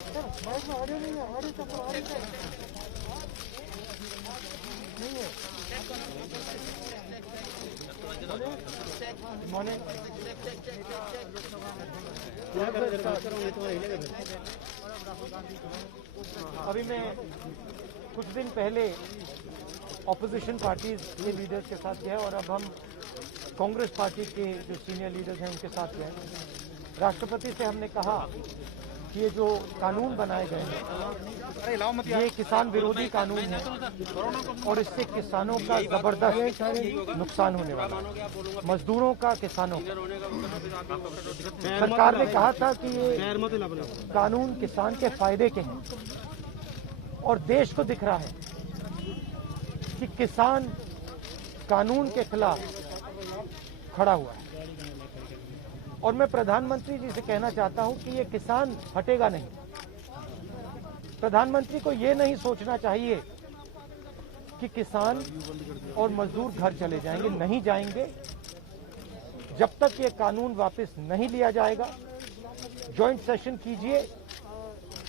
अभी मैं कुछ दिन पहले ऑपोजिशन पार्टीज के लीडर्स के साथ गए और अब हम कांग्रेस पार्टी के जो सीनियर लीडर्स हैं उनके साथ गए। राष्ट्रपति से हमने कहा कि ये जो कानून बनाए गए हैं ये किसान विरोधी कानून है और इससे किसानों का जबरदस्त नुकसान होने वाला है, मजदूरों का, किसानों का। सरकार ने कहा था कि ये कानून किसान के फायदे के हैं और देश को दिख रहा है कि किसान कानून के खिलाफ खड़ा हुआ है। और मैं प्रधानमंत्री जी से कहना चाहता हूं कि ये किसान हटेगा नहीं। प्रधानमंत्री को ये नहीं सोचना चाहिए कि किसान और मजदूर घर चले जाएंगे, नहीं जाएंगे। जब तक ये कानून वापस नहीं लिया जाएगा, जॉइंट सेशन कीजिए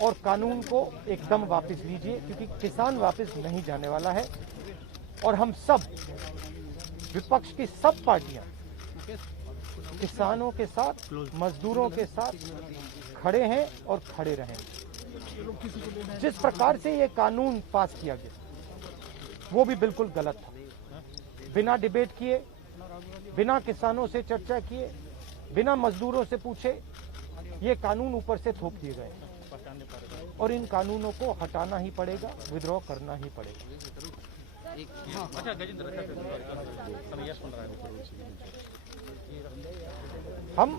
और कानून को एकदम वापस लीजिए, क्योंकि किसान वापस नहीं जाने वाला है। और हम सब, विपक्ष की सब पार्टियां किसानों के साथ, मजदूरों के साथ खड़े हैं और खड़े रहें। जिस प्रकार से ये कानून पास किया गया वो भी बिल्कुल गलत था। बिना डिबेट किए, बिना किसानों से चर्चा किए, बिना मजदूरों से पूछे ये कानून ऊपर से थोप दिए गए और इन कानूनों को हटाना ही पड़ेगा, विद्रॉ करना ही पड़ेगा। हम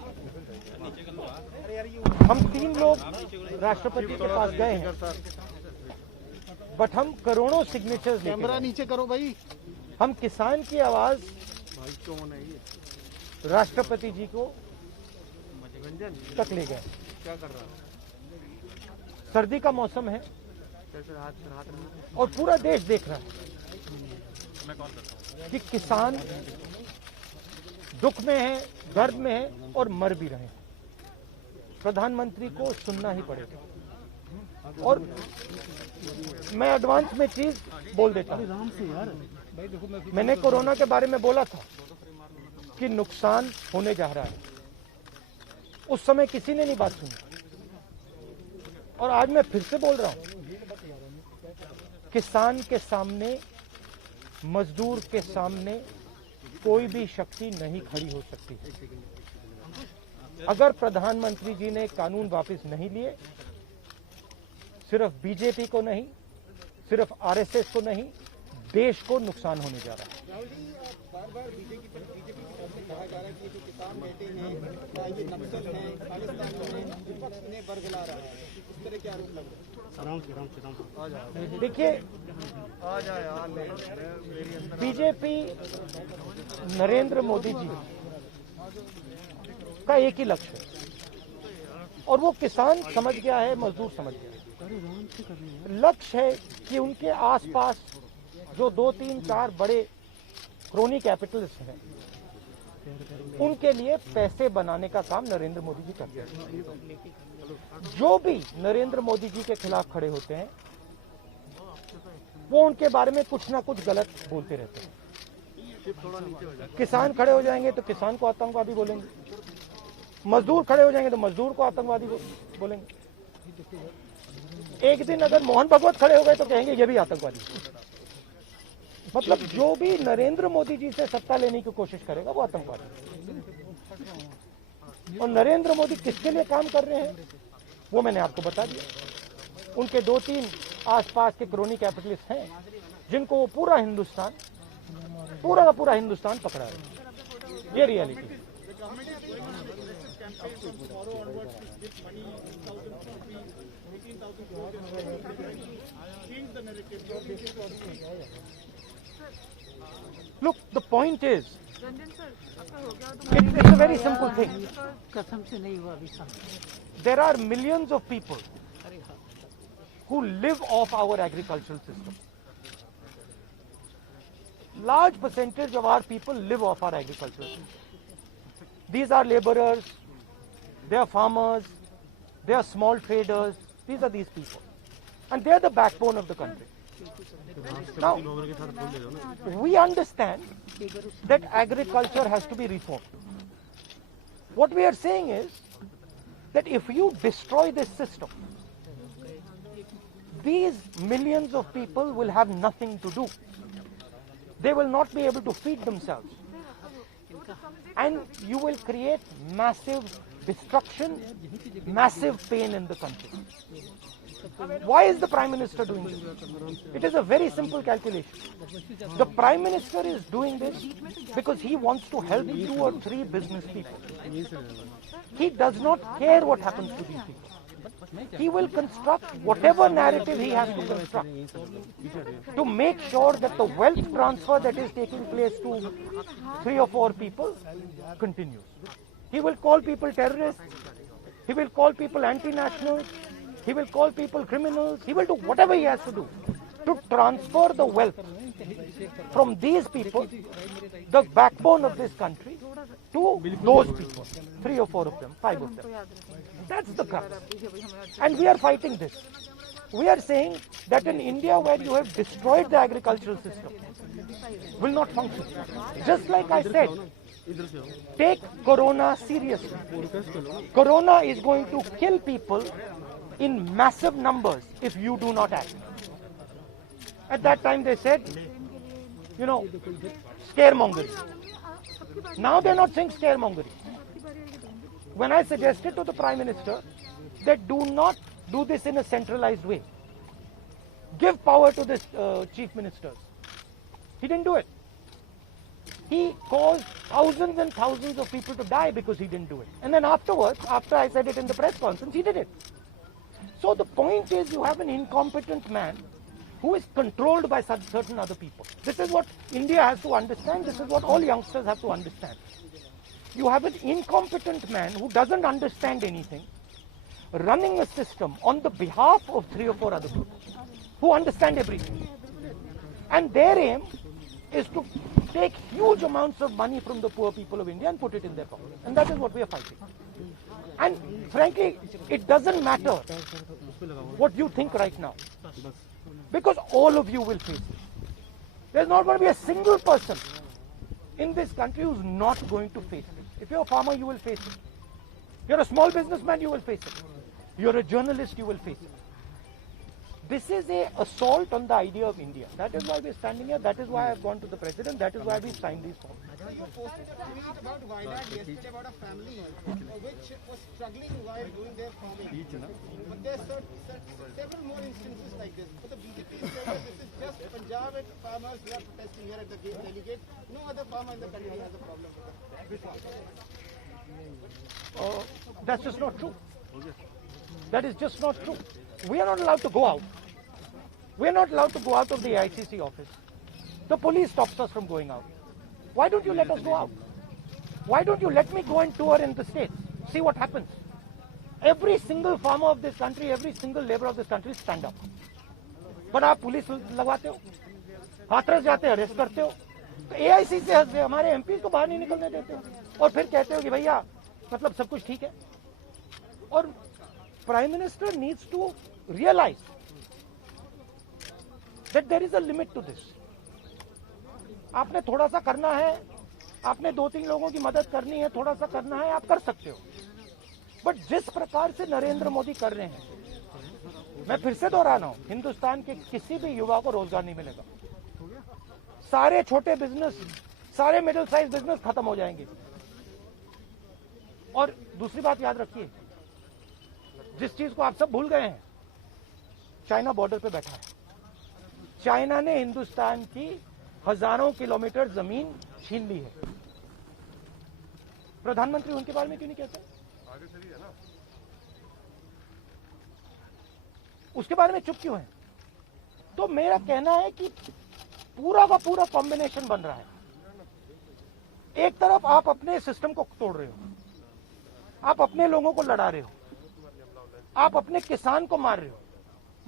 3 लोग राष्ट्रपति के पास गए हैं, बट हम करोड़ों सिग्नेचर्स लेके कैमरा नीचे करो भाई। हम किसान की आवाज भाई कौन है ये? राष्ट्रपति जी को तक ले गए। क्या कर रहा है? सर्दी का मौसम है और पूरा देश देख रहा है कि किसान दुख में है, दर्द में है और मर भी रहे हैं। प्रधानमंत्री को सुनना ही पड़ेगा। और मैं एडवांस में चीज बोल देता हूं। मैंने कोरोना के बारे में बोला था कि नुकसान होने जा रहा है। उस समय किसी ने नहीं बात सुनी और आज मैं फिर से बोल रहा हूं, किसान के सामने, मजदूर के सामने कोई भी शक्ति नहीं खड़ी हो सकती। अगर प्रधानमंत्री जी ने कानून वापस नहीं लिए, सिर्फ बीजेपी को नहीं, सिर्फ आरएसएस को नहीं, देश को नुकसान होने जा रहा है। बार-बार बीजेपी पर कहा जा रहा है कि जो किसान बैठे हैं, ये नक्सल हैं, खालिस्तान में विपक्ष इन्हें बरगला रहा है। इस तरह के आरोप लग रहे हैं। देखिए, बीजेपी नरेंद्र मोदी जी का एक ही लक्ष्य है और वो किसान समझ गया है, मजदूर समझ गया है। लक्ष्य है कि उनके आसपास जो 2, 3, 4 बड़े क्रोनी कैपिटल्स हैं, उनके लिए पैसे बनाने का काम नरेंद्र मोदी जी करते हैं। जो भी नरेंद्र मोदी जी के खिलाफ खड़े होते हैं वो उनके बारे में कुछ ना कुछ गलत बोलते रहते हैं। किसान खड़े हो जाएंगे तो किसान को आतंकवादी बोलेंगे, मजदूर खड़े हो जाएंगे तो मजदूर को आतंकवादी बोलेंगे। एक दिन अगर मोहन भागवत खड़े हो गए तो कहेंगे ये भी आतंकवादी। मतलब जो भी नरेंद्र मोदी जी से सत्ता लेने की कोशिश करेगा वो आतंकवादी। और नरेंद्र मोदी किसके लिए काम कर रहे हैं वो मैंने आपको बता दिया। उनके 2-3 आसपास के क्रोनी कैपिटलिस्ट हैं जिनको वो पूरा का पूरा हिंदुस्तान पकड़ा है। ये रियलिटी है। Look, the point is, it's a very simple thing. There are millions of people who live off our agricultural system. Large percentage of our people live off our agricultural system. These are laborers, they are farmers, they are small traders, These are these people. And they are the backbone of the country. Now, we understand that agriculture has to be reformed. What we are saying is that if you destroy this system, these millions of people will have nothing to do. They will not be able to feed themselves. And you will create massive destruction, massive pain in the country. Why is the Prime Minister doing this? It is a very simple calculation. The Prime Minister is doing this because he wants to help 2 or 3 business people. He does not care what happens to these people. He will construct whatever narrative he has to construct to make sure that the wealth transfer that is taking place to 3 or 4 people continues. He will call people terrorists. He will call people anti-nationals. He will call people criminals. He will do whatever he has to do to transfer the wealth from these people, the backbone of this country, to those people. 3 or 4 of them, 5 of them. That's the crux. And we are fighting this. We are saying that in India, where you have destroyed the agricultural system, will not function. Just like I said, take Corona seriously. Corona is going to kill people in massive numbers if you do not act. At that time they said, scaremongering. Now they're not saying scaremongering. When I suggested to the Prime Minister that do not do this in a centralized way, give power to the chief ministers, he didn't do it. He caused thousands and thousands of people to die because he didn't do it. And then afterwards, after I said it in the press conference, he did it. So the point is, you have an incompetent man who is controlled by certain other people. This is what India has to understand. This is what all youngsters have to understand. You have an incompetent man who doesn't understand anything, running a system on the behalf of 3 or 4 other people who understand everything. And their aim is to take huge amounts of money from the poor people of India and put it in their pocket. And that is what we are fighting. And frankly, it doesn't matter what you think right now, because all of you will face it. There's not going to be a single person in this country who's not going to face it. If you're a farmer, you will face it. You're a small businessman, you will face it. You're a journalist, you will face it. This is an assault on the idea of India. That is why we're standing here. That is why I've gone to the President. That is why we signed these forms. You posted a tweet about Wayanad yesterday about a family which was struggling while doing their farming. But there are several more instances like this. But the BJP is saying that this is just Punjab and farmers who are protesting here at the delegate. No other farmer in the country has a problem with that. That's just not true. That is just not true. We are not allowed to go out. We are not allowed to go out of the ICC office. The police stops us from going out. Why don't you let us go out? Why don't you let me go and tour in the states? See what happens. Every single farmer of this country, every single labor of this country stand up. But आप police लगवाते हो, हाथरस जाते हो, arrest करते हो, तो AIC से हमारे MPs को बाहर नहीं निकलने देते हो, और फिर कहते हो कि भैया मतलब सब कुछ ठीक है. और Prime Minister needs to realize that there is a limit to this. आपने थोड़ा सा करना है, आपने 2-3 लोगों की मदद करनी है, थोड़ा सा करना है, आप कर सकते हो. बट जिस प्रकार से नरेंद्र मोदी कर रहे हैं, मैं फिर से दोहरा रहा हूं, हिंदुस्तान के किसी भी युवा को रोजगार नहीं मिलेगा. सारे छोटे बिजनेस, सारे मिडिल साइज बिजनेस खत्म हो जाएंगे. और दूसरी बात याद रखिए, जिस चीज को आप सब भूल गए हैं, चाइना बॉर्डर पे बैठा है. चाइना ने हिंदुस्तान की हजारों किलोमीटर जमीन छीन ली है. प्रधानमंत्री उनके बारे में क्यों नहीं कहते? उसके बारे में चुप क्यों है? तो मेरा कहना है कि पूरा का पूरा कॉम्बिनेशन बन रहा है. एक तरफ आप अपने सिस्टम को तोड़ रहे हो, आप अपने लोगों को लड़ा रहे हो, आप अपने किसान को मार रहे हो,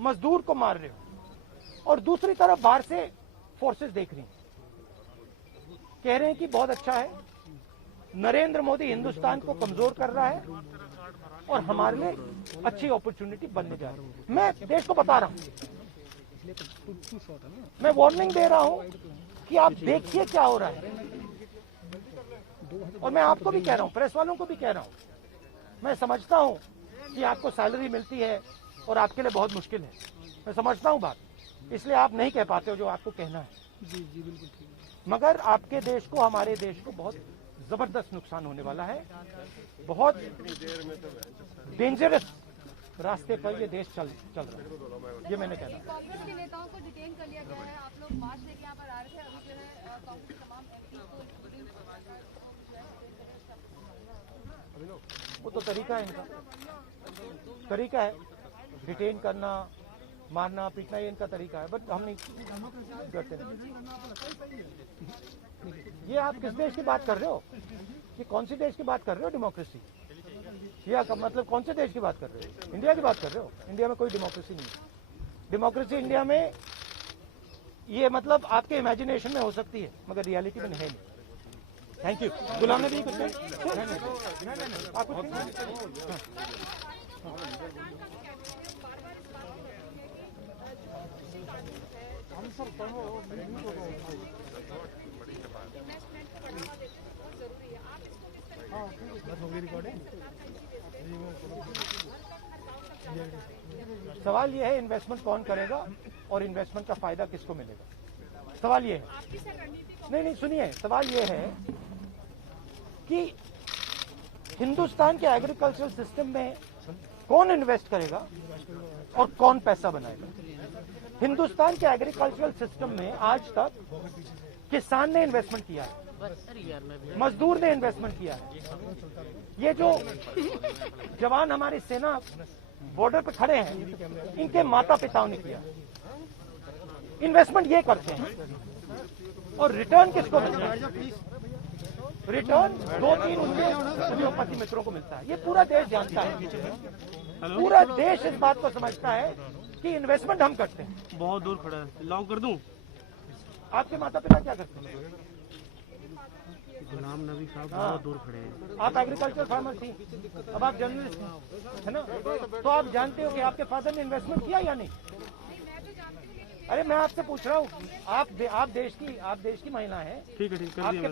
मजदूर को मार रहे हो, और दूसरी तरफ बाहर से फोर्सेस देख रही हैं, कह रहे हैं कि बहुत अच्छा है, नरेंद्र मोदी हिंदुस्तान को कमजोर कर रहा है और हमारे लिए अच्छी अपॉर्चुनिटी बनने जा रही है। मैं देश को बता रहा हूँ, मैं वार्निंग दे रहा हूँ कि आप देखिए क्या हो रहा है। और मैं आपको भी कह रहा हूँ, प्रेस वालों को भी कह रहा हूँ, मैं समझता हूँ कि आपको सैलरी मिलती है और आपके लिए बहुत मुश्किल है, मैं समझता हूँ बात, इसलिए आप नहीं कह पाते हो जो आपको कहना है। जी जी बिल्कुल ठीक है। मगर आपके देश को, हमारे देश को बहुत जबरदस्त नुकसान होने वाला है। बहुत डेंजरस रास्ते पर ये देश चल रहा है, ये मैंने कहना। कांग्रेस के नेताओं को डिटेन कर लिया गया है। आप लोग मार्च लेके यहाँ पर आ रहे थे, अभी जो है कांग्रेस तमाम एमपी को वो तो तरीका है इनका, तरीका है डिटेन करना, मारना पीटना, ये इनका तरीका है, बट हम नहीं करते नहीं। ये आप किस देश की बात कर रहे हो? ये कौन सी देश की बात कर रहे हो? डेमोक्रेसी या मतलब कौन से देश की बात कर रहे हो? इंडिया की बात कर रहे हो? इंडिया में कोई डेमोक्रेसी नहीं है। डेमोक्रेसी इंडिया में ये मतलब आपके इमेजिनेशन में हो सकती है, मगर रियलिटी में है नहीं। Thank you. गुलाम नबी कुछ नहीं? आप कुछ नहीं? सवाल ये है इन्वेस्टमेंट कौन करेगा और इन्वेस्टमेंट का फायदा किसको मिलेगा, सवाल ये है। नहीं सुनिए, सवाल ये है कि हिंदुस्तान के एग्रीकल्चरल सिस्टम में कौन इन्वेस्ट करेगा और कौन पैसा बनाएगा। हिंदुस्तान के एग्रीकल्चरल सिस्टम में आज तक किसान ने इन्वेस्टमेंट किया है, मजदूर ने इन्वेस्टमेंट किया है। ये जो जवान हमारी सेना बॉर्डर पे खड़े हैं, इनके माता पिताओं ने किया इन्वेस्टमेंट, ये करते हैं। और रिटर्न किसको मिलता है? रिटर्न 2-3 उनके उद्योगपति मित्रों को मिलता है। ये पूरा देश जानता है, पूरा देश इस बात को समझता है कि इन्वेस्टमेंट हम करते हैं। बहुत दूर खड़ा है, लॉन्ग कर दूं? आपके माता पिता क्या करते हैं? गुलाम नबी साहब बहुत दूर खड़े हैं। आप एग्रीकल्चर फार्मर थी, अब आप जर्नलिस्ट है ना, तो आप जानते हो कि आपके फादर ने इन्वेस्टमेंट किया या नहीं? अरे मैं आपसे पूछ रहा हूँ, आप देश की महिला है, ठीक है आपके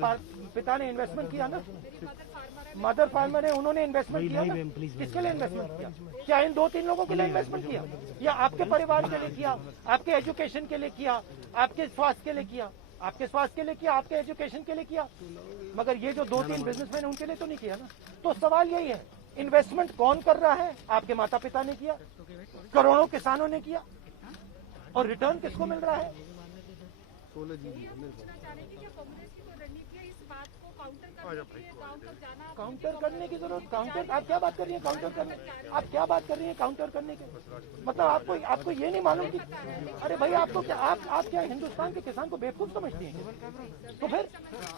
पिता ने इन्वेस्टमेंट किया ना, मदर फार्मर है, उन्होंने इन्वेस्टमेंट किया ना, किसके लिए इन्वेस्टमेंट किया? क्या इन 2-3 लोगों के लिए इन्वेस्टमेंट किया, या आपके परिवार के लिए किया, आपके एजुकेशन के लिए किया, आपके स्वास्थ्य के लिए किया, आपके स्वास्थ्य के लिए किया, आपके एजुकेशन के लिए किया? मगर ये जो 2-3 बिजनेसमैन है उनके लिए तो नहीं किया ना। तो सवाल यही है, इन्वेस्टमेंट कौन कर रहा है? आपके माता पिता ने किया, करोड़ों किसानों ने किया, और रिटर्न किसको मिल रहा है? काउंटर करने की जरूरत, काउंटर आप क्या बात कर रही हैं? काउंटर करने, आप क्या बात कर रही हैं काउंटर करने के? मतलब आपको ये नहीं मालूम कि अरे भाई आपको क्या, आप क्या हिंदुस्तान के किसान को बेवकूफ समझती हैं? तो फिर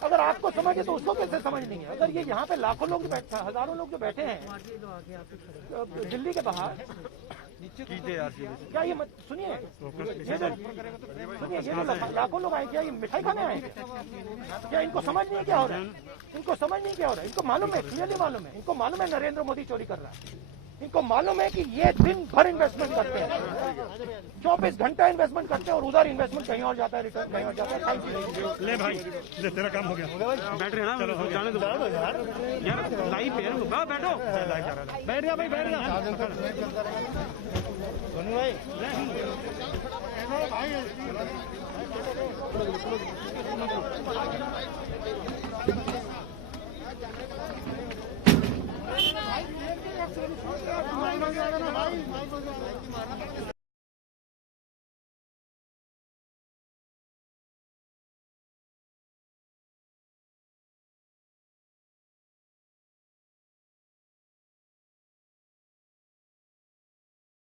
अगर आपको समझे तो उसको कैसे समझ नहीं है? अगर ये यहाँ पे लाखों लोग बैठे, हजारों लोग जो बैठे हैं दिल्ली के बाहर, क्या ये सुनिए, ये जो लाखों लोग आए, क्या ये मिठाई खाने आए? क्या इनको समझ नहीं क्या हो रहा है? इनको समझ नहीं क्या हो रहा है? इनको मालूम है, क्लियरली मालूम है, इनको मालूम है नरेंद्र मोदी चोरी कर रहा है, इनको मालूम है कि ये दिन भर इन्वेस्टमेंट करते हैं, 24 घंटा इन्वेस्टमेंट करते हैं, और उधर इन्वेस्टमेंट कहीं और जाता है, रिटर्न कहीं और जाता है। Thank you. ले भाई, ले तेरा काम हो गया, बैठ रहे ना, चलो जाने दो यार, लाइव है, बैठो, बैठ गया भाई, बैठ गया सोनू भाई,